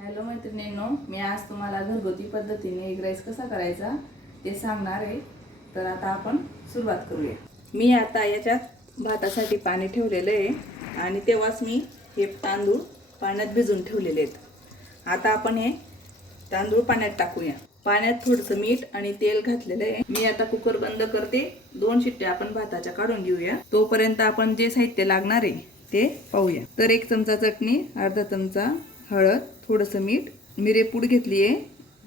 Hello मैत्रिणींनो, मी आज तुम्हाला घरगुती पद्धतीने एग राईस कसा करायचा ते सांगणार आहे। तर आता आपण सुरुवात करूया। मी आता याच्यात भातासाठी पाणी ठेवलेलं आहे आणि तेव्हाच मी हे तांदूळ पाण्यात भिजवून ठेवलेले आहेत। आता आपण हे तांदूळ पाण्यात टाकूया। पाण्यात थोडंसं मीठ आणि तेल घातलेलं आहे। मी आता कुकर बंद करते, 2 शिट्ट्या आपण भाताच्या काढून घेऊया। तोपर्यंत आपण जे साहित्य लागणार आहे ते पाहूया। तर 1 चमचा चटणी, अर्धा चमचा हळद, थोडंसं मीठ, मिरेपूड घेतली आहे,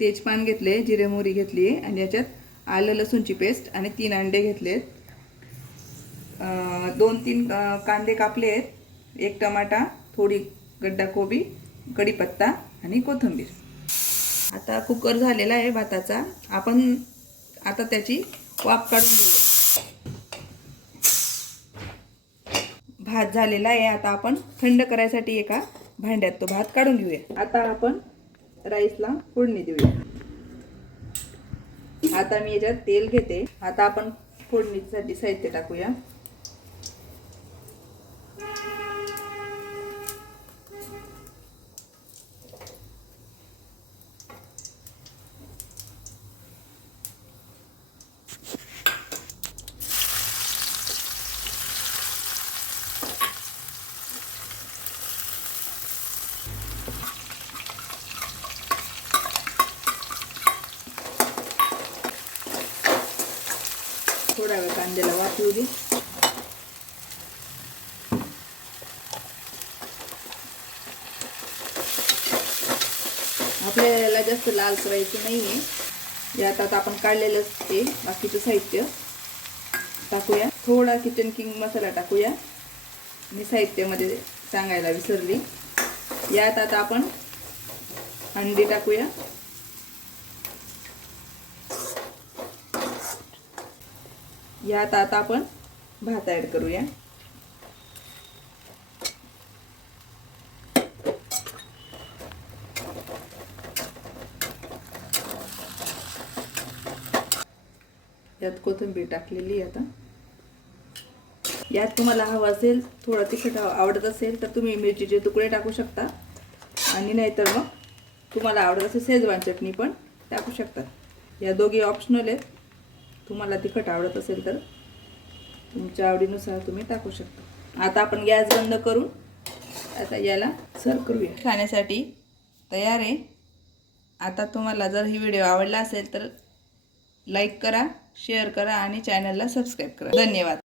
तेजपान घेतले, जिरे मोहरी घेतली आहे आणि याच्यात आलं लसूणची पेस्ट आणि 3 अंडे घेतलेत, 2-3 कांदे कापले आहेत, 1 टमाटा, थोडी गड्डा कोबी, कढीपत्ता आणि कोथिंबीर। आता कुकर झालेला आहे भाताचा, आपण आता त्याची वाफ काढून घेऊया। भात झालेला आहे, आता आपण थंड करायसाठी एका भांड्यात तो भात काढून घेऊया। आता आपण राईसला फोडणी देऊया। आता मी याच्यात तेल घेते। आता आपण फोडणीसाठी साहित्य टाकूया। थोडा वेळ कांद्याला वाफ येऊ दे। आपल्याला जास्त लाल करायचं नाहीये। यात आता आपण काढलेलं ते बाकीचं साहित्य टाकूया। थोडा किचन किंग मसाला टाकूया, मी साहित्यामध्ये सांगायला विसरली। यात आता आपण अंडी टाकूया। यात आता आपण भात ऍड करूया। यात कोथिंबीर टाकलेली। आता यात तुम्हाला हवं असेल, थोडं तिखट आवडत असेल तर तुम्ही मिरचीचे तुकडे टाकू शकता आणि नाहीतर मग तुम्हाला आवडत असेल शेजवान चटणी पण टाकू शकता। या दोघी ऑप्शनल आहेत, तुम्हाला तिखट आवडत असेल तर तुमच्या आवडीनुसार तुम्ही टाकू शकता। आता आपण गॅस बंद करून आता याला सर्व करूया। खाण्यासाठी तयार आहे। आता तुम्हाला जर ही व्हिडिओ आवडला असेल तर लाईक करा, शेअर करा आणि चॅनलला सबस्क्राईब करा। धन्यवाद।